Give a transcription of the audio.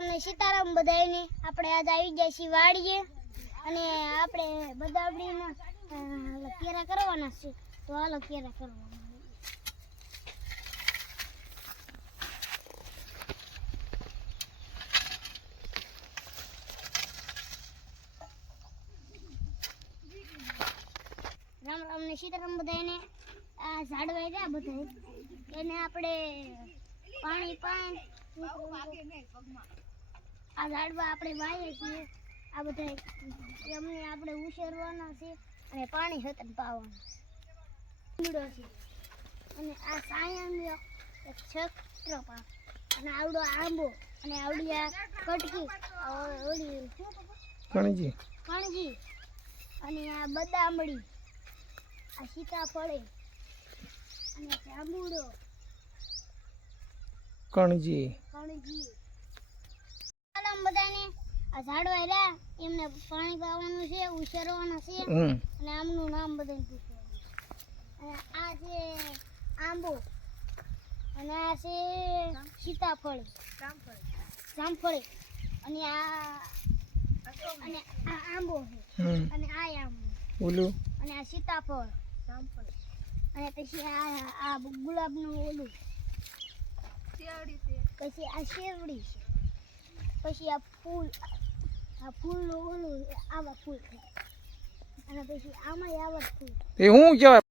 રામ ને સીતારામ બધાયને આપણે આજ આવી ગયા છીએ વાડીએ અને આપણે બદાબડીના કેરા કરવાના છે તો હાલો કેરા કરવાના રામ રામ ને સીતારામ બધાયને આ ઝાડવા રહ્યા બધા એને આપણે પાણી આ ઝાડવા આપણે વાવીએ છીએ આ બધા એમને આપણે ઉછેરવાના છે અને પાણી હતન પાવાનું છે અને આ સાયણનો એક છત્ર પાક અને આવડો આંબો અને આવડી આ કટકી ઓલી કણજી અને આ બદામડી આ સીતાફળી અને જાંબુડો કણજી ચાલો બધાને આ ઝાડવા રહ્યા એમને પાણી પાવાનું છે ઉછેરવાના છે અને આમનું નામ બધાને પૂછવાનું અને આ છે આંબો અને આ છે સીતાફળી જામફળી અને આ આંબો છે અને આ આંબો ઓલું અને આ સીતાફળ જામફળ અને પછી આ ગુલાબનું ઓલું પછી આ શેવડી છે પછી આ ફૂલનું ઓલું આવા ફૂલ અને પછી આમાં આવા ફૂલ એ શું કહેવાય